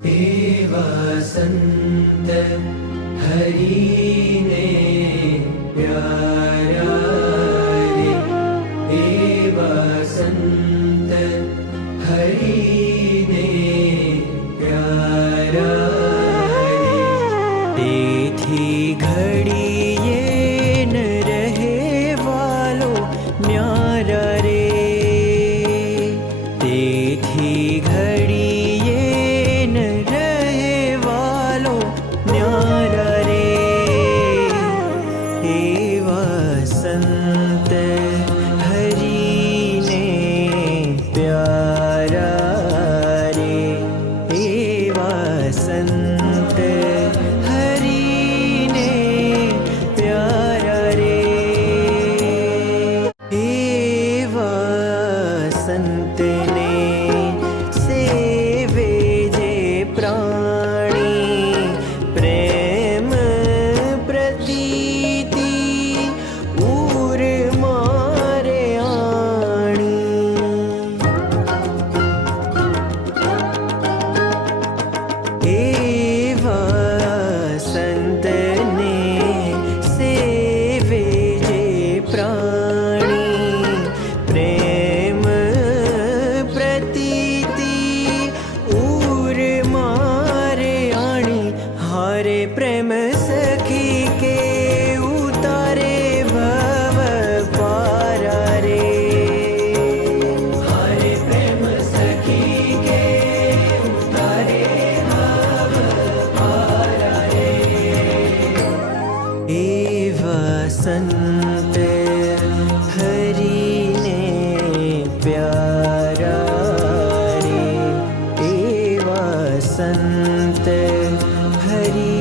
એવા સંત હરિને પ્યારા રે, એવા સંત હરિને પ્યારા રે, તેથી ઘડીએ ન રહે વાલો ન્યારા રે, તેથી ઘડીએ ન રહે વાલો ન્યારા રે, એવા સંત હરિને પ્યારા રે, એવા સંત હરિને પ્યારા રે, એવા સંતને સેવે જે પ્રાણી, પ્રેમ પ્રતીતિ ઉર મારે આણી, એવા સંતને સેવે જે પ્રાણી, પ્રેમ પ્રતીતિ ઉર મારે આણી, હારે પ્રેમ સખી કે ઉતારે ભવ પારા રે, હારે પ્રેમ સખી કે ઉતારે ભવ પારા રે, એવા સંત હરિને પ્યારા રે, એવા સંત હરિ